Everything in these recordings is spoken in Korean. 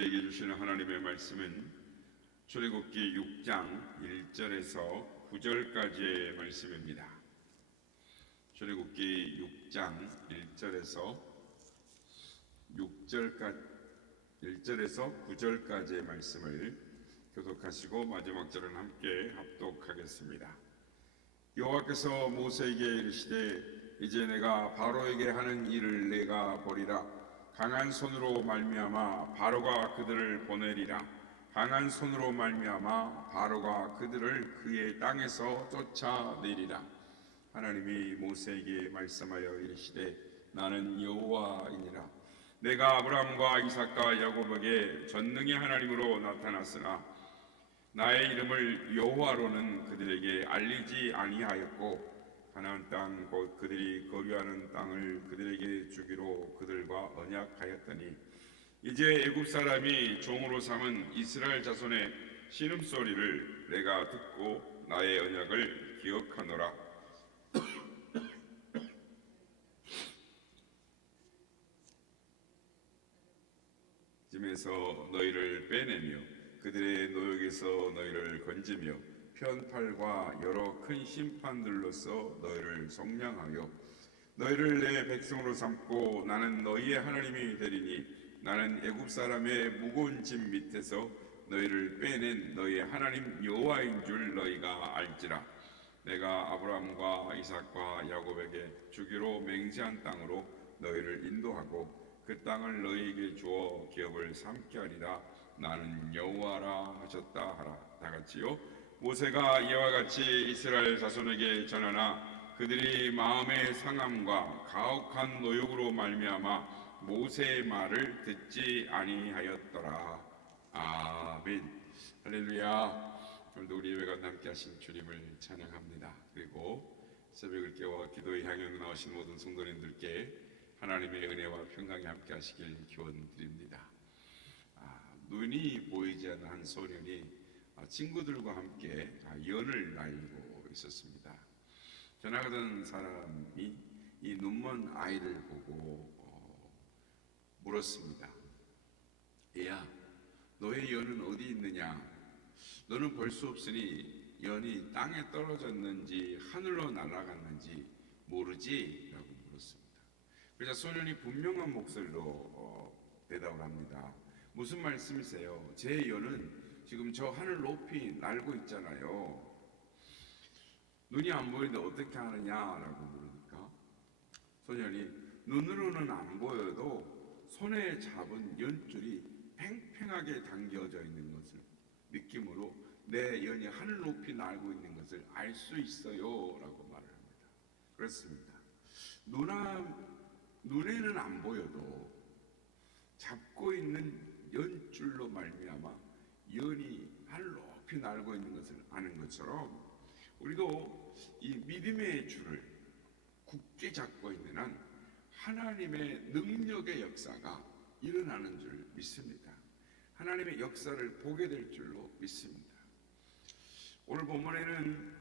우리에게 주시는 하나님의 말씀은 출애굽기 6장 1절에서 9절까지의 말씀입니다. 출애굽기 6장 1절에서 9절까지의 말씀을 교독하시고 마지막 절은 함께 합독하겠습니다. 여호와께서 모세에게 이르시되 이제 내가 바로에게 하는 일을 내가 보리라. 강한 손으로 말미암아 바로가 그들을 보내리라. 강한 손으로 말미암아 바로가 그들을 그의 땅에서 쫓아내리라. 하나님이 모세에게 말씀하여 이르시되 나는 여호와이니라. 내가 아브라함과 이삭과 야곱에게 전능의 하나님으로 나타났으나 나의 이름을 여호와로는 그들에게 알리지 아니하였고 가나안 땅 곧 그들이 거류하는 땅을 그들에게 주기로 그들과 언약하였더니 이제 애굽 사람이 종으로 삼은 이스라엘 자손의 신음소리를 내가 듣고 나의 언약을 기억하노라. 짐에서 너희를 빼내며 그들의 노역에서 너희를 건지며 편팔과 여러 큰 심판들로서 너희를 속량하여 너희를 내 백성으로 삼고 나는 너희의 하나님이 되리니 나는 애굽 사람의 무거운 짐 밑에서 너희를 빼낸 너희의 하나님 여호와인 줄 너희가 알지라. 내가 아브라함과 이삭과 야곱에게 주기로 맹세한 땅으로 너희를 인도하고 그 땅을 너희에게 주어 기업을 삼게 하리라. 나는 여호와라 하셨다 하라. 다 같이요. 모세가 이와 같이 이스라엘 자손에게 전하나 그들이 마음의 상함과 가혹한 노역으로 말미암아 모세의 말을 듣지 아니하였더라. 아멘. 할렐루야. 오늘도 우리 예배가 함께 하신 주님을 찬양합니다. 그리고 새벽을 깨워 기도의 향연 나오신 모든 성도님들께 하나님의 은혜와 평강이 함께 하시길 기원드립니다. 눈이 보이지 않는 한 소년이 친구들과 함께 연을 날리고 있었습니다. 지나가던 사람이 이 눈먼 아이를 보고 물었습니다. 얘야, 너의 연은 어디 있느냐? 너는 볼 수 없으니 연이 땅에 떨어졌는지 하늘로 날아갔는지 모르지? 라고 물었습니다. 그래서 소년이 분명한 목소리로 대답을 합니다. 무슨 말씀이세요? 제 연은 지금 저 하늘 높이 날고 있잖아요. 눈이 안 보이는데 어떻게 하느냐라고 물으니까 소년이 눈으로는 안 보여도 손에 잡은 연줄이 팽팽하게 당겨져 있는 것을 느낌으로 내 연이 하늘 높이 날고 있는 것을 알 수 있어요 라고 말을 합니다. 그렇습니다. 눈에는 안 보여도 잡고 있는 연줄로 말미암아 연이 하늘 높이 날고 있는 것을 아는 것처럼 우리도 이 믿음의 줄을 굳게 잡고 있는 한 하나님의 능력의 역사가 일어나는 줄 믿습니다. 하나님의 역사를 보게 될 줄로 믿습니다. 오늘 본문에는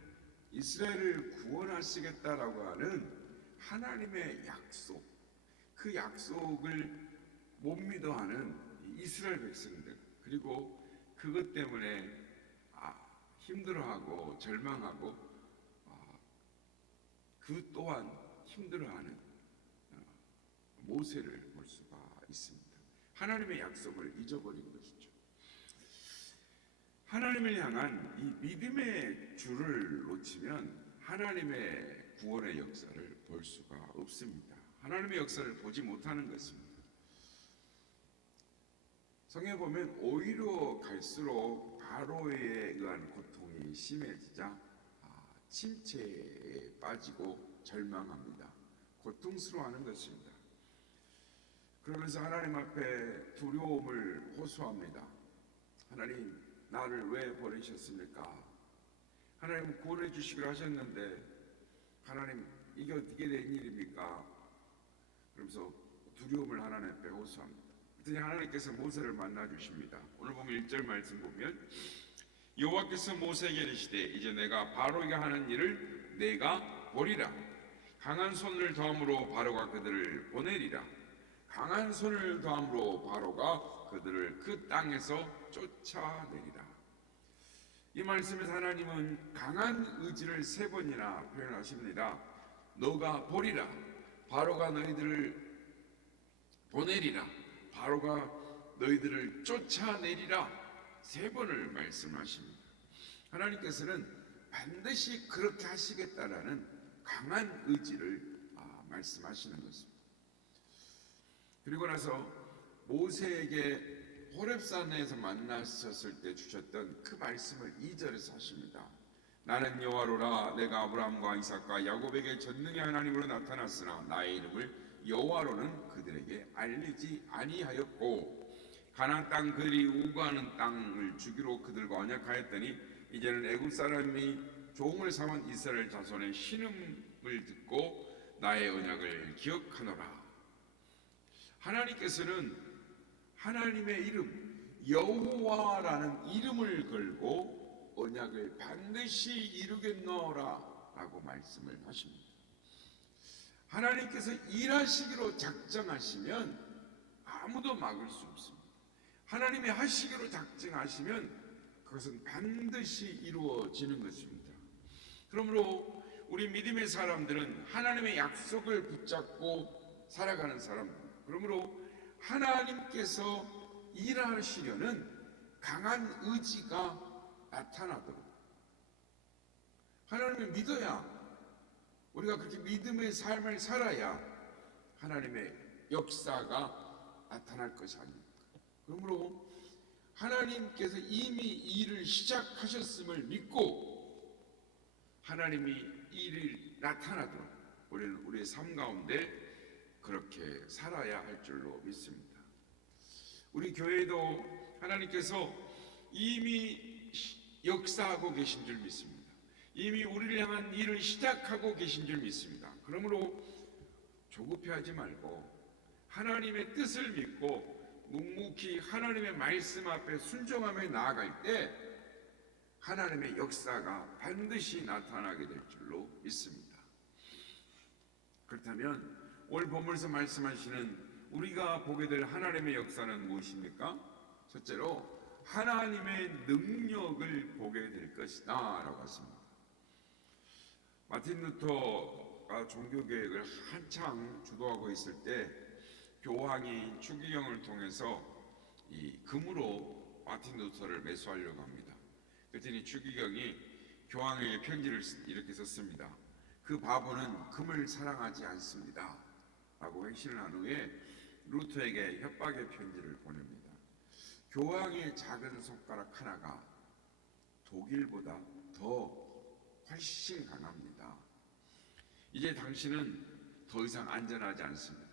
이스라엘을 구원하시겠다라고 하는 하나님의 약속, 그 약속을 못 믿어하는 이스라엘 백성들, 그리고 그것 때문에 힘들어하고 절망하고 그 또한 힘들어하는 모세를 볼 수가 있습니다. 하나님의 약속을 잊어버린 것이죠. 하나님을 향한 이 믿음의 줄을 놓치면 하나님의 구원의 역사를 볼 수가 없습니다. 하나님의 역사를 보지 못하는 것입니다. 성경에 보면 오히려 갈수록 바로에 의한 고통이 심해지자 침체에 빠지고 절망합니다. 고통스러워하는 것입니다. 그러면서 하나님 앞에 두려움을 호소합니다. 하나님, 나를 왜 버리셨습니까? 하나님 구원해 주시기로 하셨는데 하나님, 이게 어떻게 된 일입니까? 그러면서 두려움을 하나님 앞에 호소합니다. 그랬더니 하나님께서 모세를 만나 주십니다. 오늘 보면 1절 말씀 보면 여호와께서 모세에게 이르시되 이제 내가 바로에게 하는 일을 내가 보리라. 강한 손을 더함으로 바로가 그들을 보내리라. 강한 손을 더함으로 바로가 그들을 그 땅에서 쫓아내리라. 이 말씀에서 하나님은 강한 의지를 3번이나 표현하십니다. 너가 보리라, 바로가 너희들을 보내리라, 바로가 너희들을 쫓아내리라 3번을 말씀하십니다. 하나님께서는 반드시 그렇게 하시겠다라는 강한 의지를 말씀하시는 것입니다. 그리고 나서 모세에게 호렙산에서 만나셨을 때 주셨던 그 말씀을 2절에서 하십니다. 나는 여호와로라, 내가 아브라함과 이삭과 야곱에게 전능의 하나님으로 나타났으나 나의 이름을 여호와로는 그들에게 알리지 아니하였고, 가나안 땅 그들이 우거하는 땅을 주기로 그들과 언약하였더니 이제는 애굽 사람이 종을 삼은 이스라엘 자손의 신음을 듣고 나의 언약을 기억하노라. 하나님께서는 하나님의 이름 여호와라는 이름을 걸고 언약을 반드시 이루겠노라 라고 말씀을 하십니다. 하나님께서 일하시기로 작정하시면 아무도 막을 수 없습니다. 하나님이 하시기로 작정하시면 그것은 반드시 이루어지는 것입니다. 그러므로 우리 믿음의 사람들은 하나님의 약속을 붙잡고 살아가는 사람들, 그러므로 하나님께서 일하시려는 강한 의지가 나타나도록 하나님을 믿어야, 우리가 그렇게 믿음의 삶을 살아야 하나님의 역사가 나타날 것이 아닙니까? 그러므로 하나님께서 이미 일을 시작하셨음을 믿고 하나님이 일을 나타나도록 우리는 우리의 삶 가운데 그렇게 살아야 할 줄로 믿습니다. 우리 교회도 하나님께서 이미 역사하고 계신 줄 믿습니다. 이미 우리를 향한 일을 시작하고 계신 줄 믿습니다. 그러므로 조급해하지 말고 하나님의 뜻을 믿고 묵묵히 하나님의 말씀 앞에 순종하며 나아갈 때 하나님의 역사가 반드시 나타나게 될 줄로 믿습니다. 그렇다면 오늘 본문에서 말씀하시는 우리가 보게 될 하나님의 역사는 무엇입니까? 첫째로 하나님의 능력을 보게 될 것이다 라고 했습니다. 마틴 루터가 종교개혁을 한창 주도하고 있을 때 교황이 추기경을 통해서 이 금으로 마틴 루터를 매수하려고 합니다. 그랬더니 추기경이 교황에게 편지를 이렇게 썼습니다. 그 바보는 금을 사랑하지 않습니다 라고 회신을 한 후에 루터에게 협박의 편지를 보냅니다. 교황의 작은 손가락 하나가 독일보다 더 훨씬 강합니다. 이제 당신은 더 이상 안전하지 않습니다.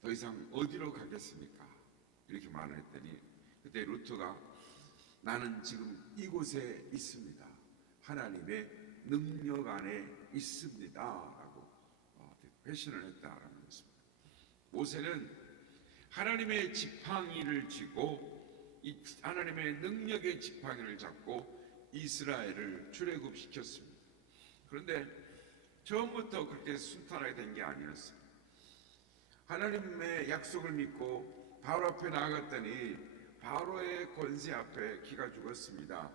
더 이상 어디로 가겠습니까? 이렇게 말했더니 그때 루터가 나는 지금 이곳에 있습니다. 하나님의 능력 안에 있습니다 라고 회신을 했다라는 것입니다. 모세는 하나님의 지팡이를 쥐고 이 하나님의 능력의 지팡이를 잡고 이스라엘을 출애굽시켰습니다. 그런데 처음부터 그렇게 순탄하게 된 게 아니었어요. 하나님의 약속을 믿고 바로 앞에 나아갔더니 바로의 권세 앞에 기가 죽었습니다.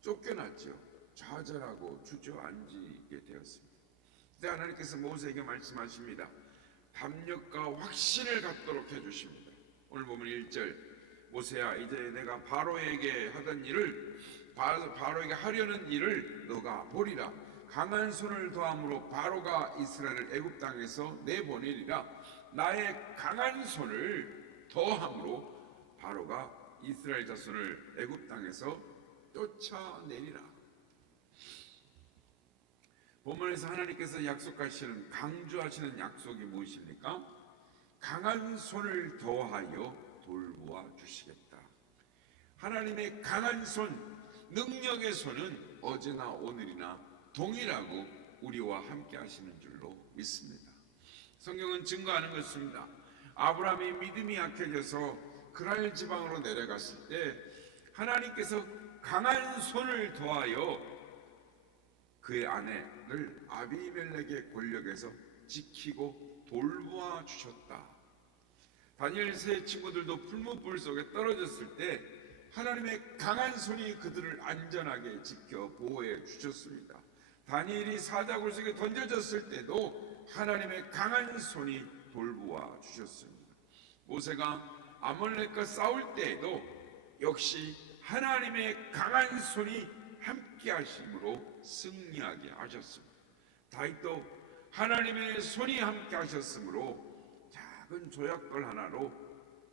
쫓겨났죠. 좌절하고 주저앉게 되었습니다. 그때 하나님께서 모세에게 말씀하십니다. 담력과 확신을 갖도록 해주십니다. 오늘 보면 1절 모세야 이제 내가 바로에게 하던 일을 바로에게 하려는 일을 너가 보리라. 강한 손을 더함으로 바로가 이스라엘을 애굽 땅에서 내보내리라. 나의 강한 손을 더함으로 바로가 이스라엘 자손을 애굽 땅에서 쫓아내리라. 본문에서 하나님께서 약속하시는, 강조하시는 약속이 무엇입니까? 강한 손을 더하여 돌보아 주시겠다. 하나님의 강한 손, 능력의 손은 어제나 오늘이나 동일하고 우리와 함께 하시는 줄로 믿습니다. 성경은 증거하는 것입니다. 아브라함이 믿음이 약해져서 그랄 지방으로 내려갔을 때 하나님께서 강한 손을 더하여 그의 아내를 아비멜렉의 권력에서 지키고 돌보아 주셨다. 다니엘 세 친구들도 풀무불 속에 떨어졌을 때 하나님의 강한 손이 그들을 안전하게 지켜 보호해 주셨습니다. 다니엘이 사자굴 속에 던져졌을 때도 하나님의 강한 손이 돌보아 주셨습니다. 모세가 아말렉과 싸울 때에도 역시 하나님의 강한 손이 함께 하심으로 승리하게 하셨습니다. 다윗도 하나님의 손이 함께 하셨으므로 작은 조약돌 하나로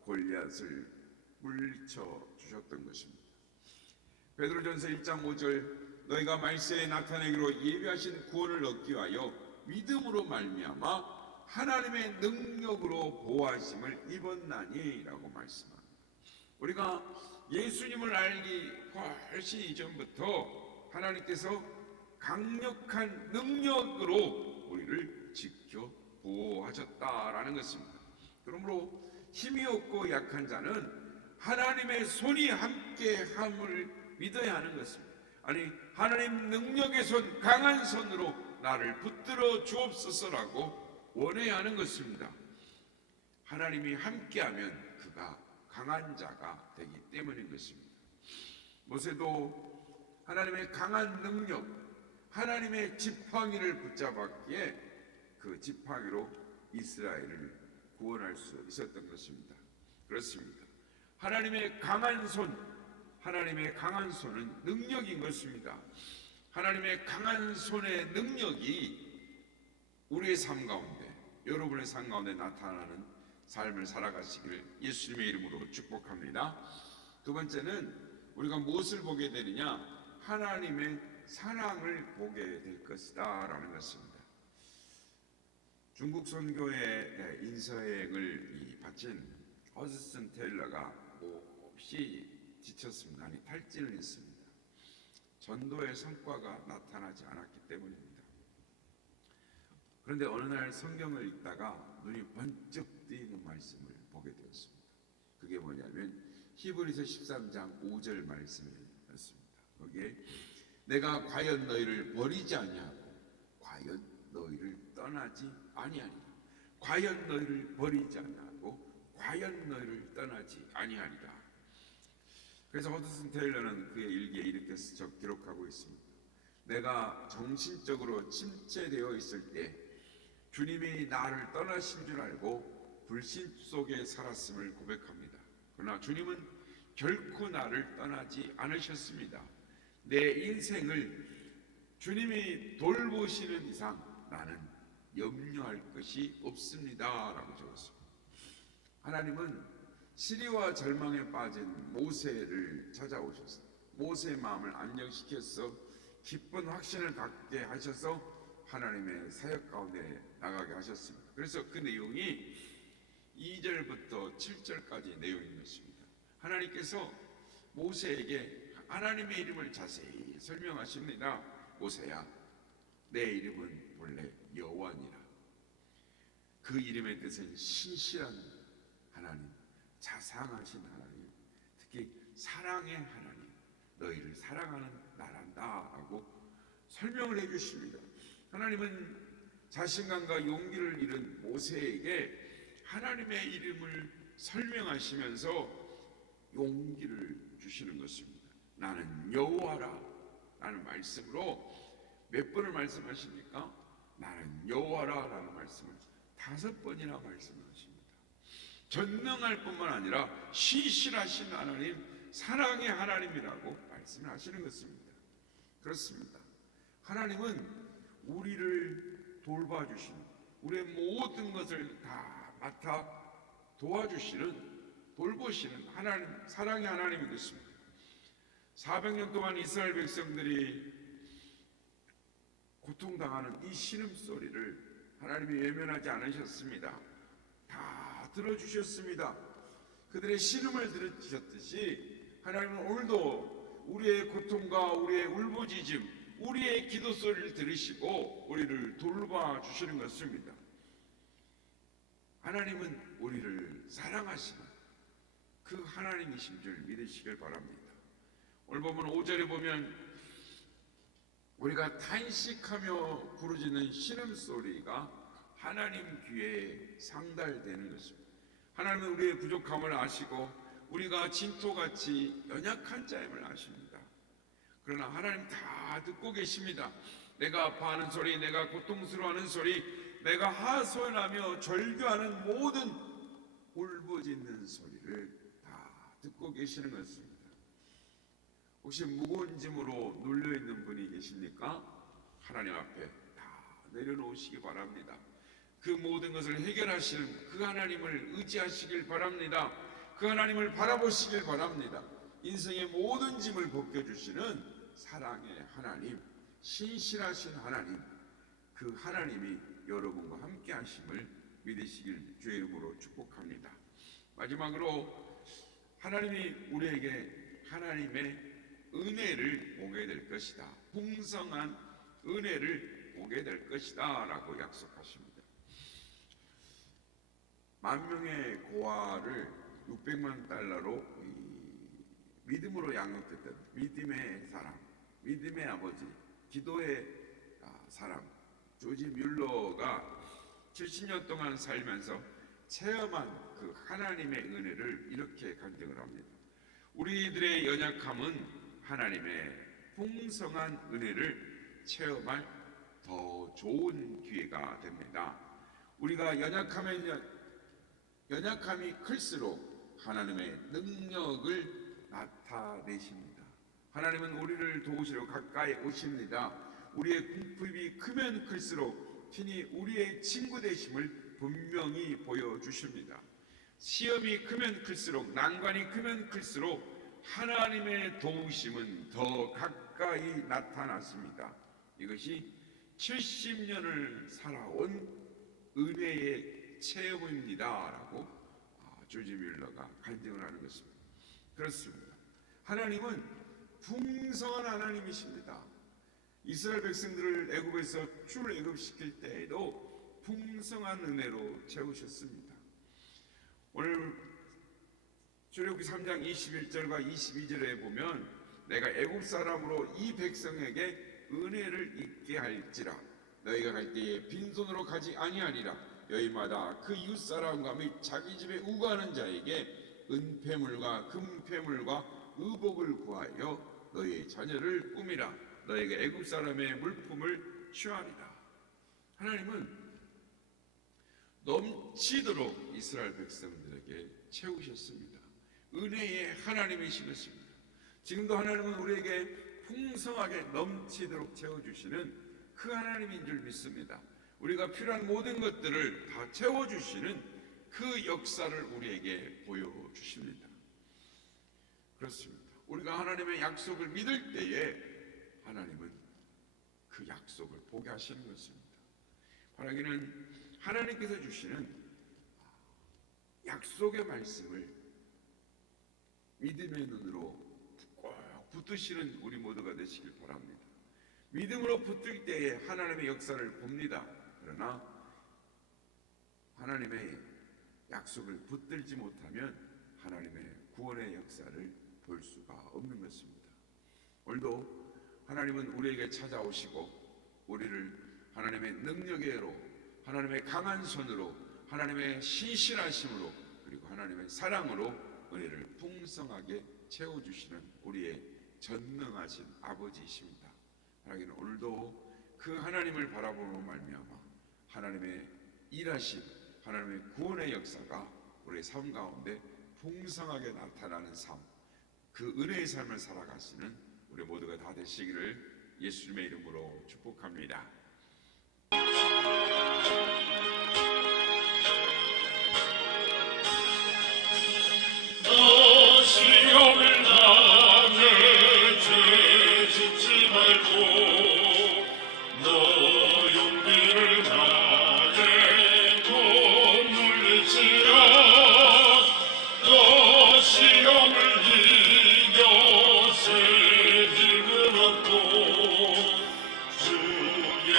골리앗을 물리쳐 주셨던 것입니다. 베드로전서 1장 5절 너희가 말세에 나타내기로 예비하신 구원을 얻기 위하여 믿음으로 말미암아 하나님의 능력으로 보호하심을 입었나니라고 말씀합니다. 우리가 예수님을 알기 훨씬 이전부터 하나님께서 강력한 능력으로 우리를 지켜 보호하셨다라는 것입니다. 그러므로 힘이 없고 약한 자는 하나님의 손이 함께함을 믿어야 하는 것입니다. 아니 하나님 능력의 손, 강한 손으로 나를 붙들어 주옵소서라고 원해야 하는 것입니다. 하나님이 함께하면 그가 강한 자가 되기 때문인 것입니다. 모세도 하나님의 강한 능력, 하나님의 지팡이를 붙잡았기에 그 지팡이로 이스라엘을 구원할 수 있었던 것입니다. 그렇습니다. 하나님의 강한 손, 하나님의 강한 손은 능력인 것입니다. 하나님의 강한 손의 능력이 우리의 삶 가운데, 여러분의 삶 가운데 나타나는 삶을 살아가시기를 예수님의 이름으로 축복합니다. 두 번째는 우리가 무엇을 보게 되느냐? 하나님의 사랑을 보게 될 것이다 라는 것입니다. 중국 선교의 인서행을 바친 허드슨 테일러가 몹시 지쳤습니다. 아니 탈진을 했습니다. 전도의 성과가 나타나지 않았기 때문입니다. 그런데 어느 날 성경을 읽다가 눈이 번쩍 뜨이는 말씀을 보게 되었습니다. 그게 뭐냐면 히브리서 13장 5절 말씀이었습니다. 거기에 내가 과연 너희를 버리지 아니하고 과연 너희를 떠나지 아니하리라. 과연 너희를 버리지 아니하고 과연 너희를 떠나지 아니하리라. 그래서 허드슨 테일러는 그의 일기에 이렇게 기록하고 있습니다. 내가 정신적으로 침체되어 있을 때 주님이 나를 떠나신 줄 알고 불신 속에 살았음을 고백합니다. 그러나 주님은 결코 나를 떠나지 않으셨습니다. 내 인생을 주님이 돌보시는 이상 나는 염려할 것이 없습니다 라고 적었습니다. 하나님은 시리와 절망에 빠진 모세를 찾아오셔서 모세의 마음을 안정시켜서 기쁜 확신을 갖게 하셔서 하나님의 사역 가운데 나가게 하셨습니다. 그래서 그 내용이 2절부터 7절까지 내용인 것입니다. 하나님께서 모세에게 하나님의 이름을 자세히 설명하십니다. 모세야, 내 이름은 본래 여호와니라. 그 이름의 뜻은 신실한 하나님, 자상하신 하나님, 특히 사랑의 하나님, 너희를 사랑하는 나란다 라고 설명을 해주십니다. 하나님은 자신감과 용기를 잃은 모세에게 하나님의 이름을 설명하시면서 용기를 주시는 것입니다. 나는 여호와라 라는 말씀으로 몇 번을 말씀하십니까? 나는 여호와라 라는 말씀을 5번이나 말씀하십니다. 전능할 뿐만 아니라 신실하신 하나님, 사랑의 하나님이라고 말씀하시는 것입니다. 그렇습니다. 하나님은 우리를 돌봐주시는, 우리의 모든 것을 다 맡아 도와주시는, 돌보시는 하나님, 사랑의 하나님인 것입니다. 400년 동안 이스라엘 백성들이 고통당하는 이 신음소리를 하나님이 외면하지 않으셨습니다. 다 들어주셨습니다. 그들의 신음을 들으셨듯이 하나님은 오늘도 우리의 고통과 우리의 울부짖음, 우리의 기도 소리를 들으시고 우리를 돌봐 주시는 것입니다. 하나님은 우리를 사랑하시는 그 하나님이신 줄 믿으시길 바랍니다. 오늘 보면 5절에 보면 우리가 탄식하며 부르짖는 신음소리가 하나님 귀에 상달되는 것입니다. 하나님은 우리의 부족함을 아시고 우리가 진토같이 연약한 자임을 아십니다. 그러나 하나님 다 듣고 계십니다. 내가 아파하는 소리, 내가 고통스러워하는 소리, 내가 하소연하며 절규하는 모든 울부짖는 소리를 다 듣고 계시는 것입니다. 혹시 무거운 짐으로 눌려있는 분이 계십니까? 하나님 앞에 다 내려놓으시기 바랍니다. 그 모든 것을 해결하시는 그 하나님을 의지하시길 바랍니다. 그 하나님을 바라보시길 바랍니다. 인생의 모든 짐을 벗겨주시는 사랑의 하나님, 신실하신 하나님, 그 하나님이 여러분과 함께 하심을 믿으시길 주의 이름으로 축복합니다. 마지막으로 하나님이 우리에게 하나님의 은혜를 보게 될 것이다, 풍성한 은혜를 보게 될 것이다 라고 약속하십니다. 10,000명의 고아를 600만 달러로 믿음으로 양육했던 믿음의 사람, 믿음의 아버지, 기도의 사람 조지 뮬러가 70년 동안 살면서 체험한 그 하나님의 은혜를 이렇게 간증을 합니다. 우리들의 연약함은 하나님의 풍성한 은혜를 체험할 더 좋은 기회가 됩니다. 우리가 연약함이 클수록 하나님의 능력을 나타내십니다. 하나님은 우리를 도우시려 가까이 오십니다. 우리의 궁핍이 크면 클수록 친히 우리의 친구 되심을 분명히 보여주십니다. 시험이 크면 클수록, 난관이 크면 클수록 하나님의 도우심은 더 가까이 나타났습니다. 이것이 70년을 살아온 은혜의 체험입니다 라고 조지 뮬러가 간증을 하는 것입니다. 그렇습니다. 하나님은 풍성한 하나님이십니다. 이스라엘 백성들을 애굽에서 출애굽시킬 때에도 풍성한 은혜로 채우셨습니다. 오늘 출애굽기 3장 21절과 22절에 보면 내가 애굽 사람으로 이 백성에게 은혜를 있게 할지라 너희가 갈 때에 빈손으로 가지 아니하리라 여인마다 그 이웃 사람과 및 자기 집에 우거하는 자에게 은폐물과 금폐물과 의복을 구하여 너희의 자녀를 꾸미라 너희가 애굽 사람의 물품을 취하리라. 하나님은 넘치도록 이스라엘 백성들에게 채우셨습니다. 은혜의 하나님이신 것입니다. 지금도 하나님은 우리에게 풍성하게 넘치도록 채워주시는 그 하나님인 줄 믿습니다. 우리가 필요한 모든 것들을 다 채워주시는 그 역사를 우리에게 보여주십니다. 그렇습니다. 우리가 하나님의 약속을 믿을 때에 하나님은 그 약속을 보게 하시는 것입니다. 바라기는 하나님께서 주시는 약속의 말씀을 믿음의 눈으로 꼭 붙드시는 우리 모두가 되시길 바랍니다. 믿음으로 붙들 때에 하나님의 역사를 봅니다. 그러나 하나님의 약속을 붙들지 못하면 하나님의 구원의 역사를 볼 수가 없는 것입니다. 오늘도 하나님은 우리에게 찾아오시고 우리를 하나님의 능력으로, 하나님의 강한 손으로, 하나님의 신실하심으로, 그리고 하나님의 사랑으로 은혜를 풍성하게 채워주시는 우리의 전능하신 아버지이십니다. 하나님은 오늘도 그 하나님을 바라보며 말미암아 하나님의 일하신 하나님의 구원의 역사가 우리의 삶 가운데 풍성하게 나타나는 삶, 그 은혜의 삶을 살아가시는 우리 모두가 다 되시기를 예수님의 이름으로 축복합니다. 시험을 당해 죄짓지 말고 너 용기를 다해 못 물리지라 너 시험을 이겨 새 힘을 얻고 주의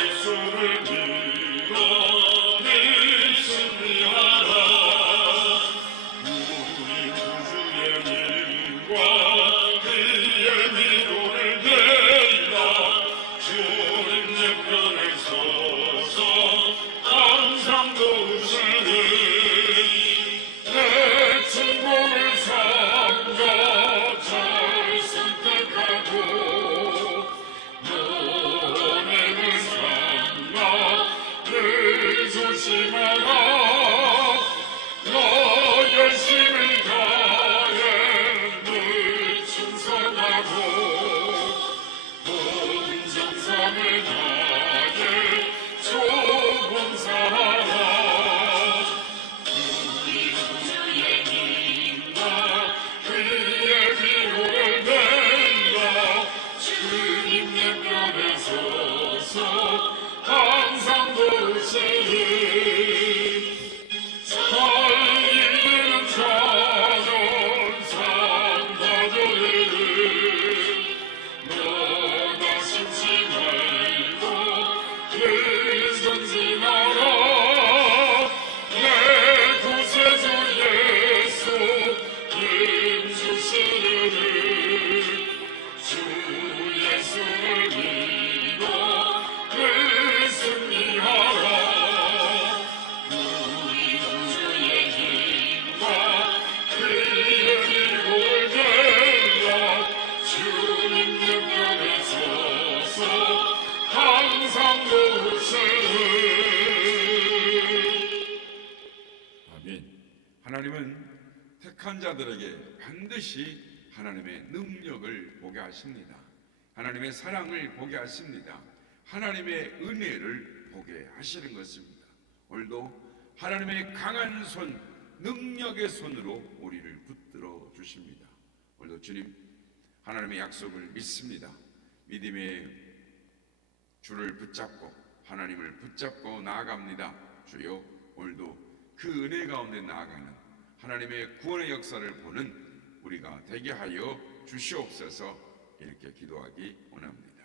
악한 자들에게 반드시 하나님의 능력을 보게 하십니다. 하나님의 사랑을 보게 하십니다. 하나님의 은혜를 보게 하시는 것입니다. 오늘도 하나님의 강한 손, 능력의 손으로 우리를 붙들어 주십니다. 오늘도 주님 하나님의 약속을 믿습니다. 믿음의 줄을 붙잡고 하나님을 붙잡고 나아갑니다. 주여, 오늘도 그 은혜 가운데 나아가는 하나님의 구원의 역사를 보는 우리가 되게 하여 주시옵소서. 이렇게 기도하기 원합니다.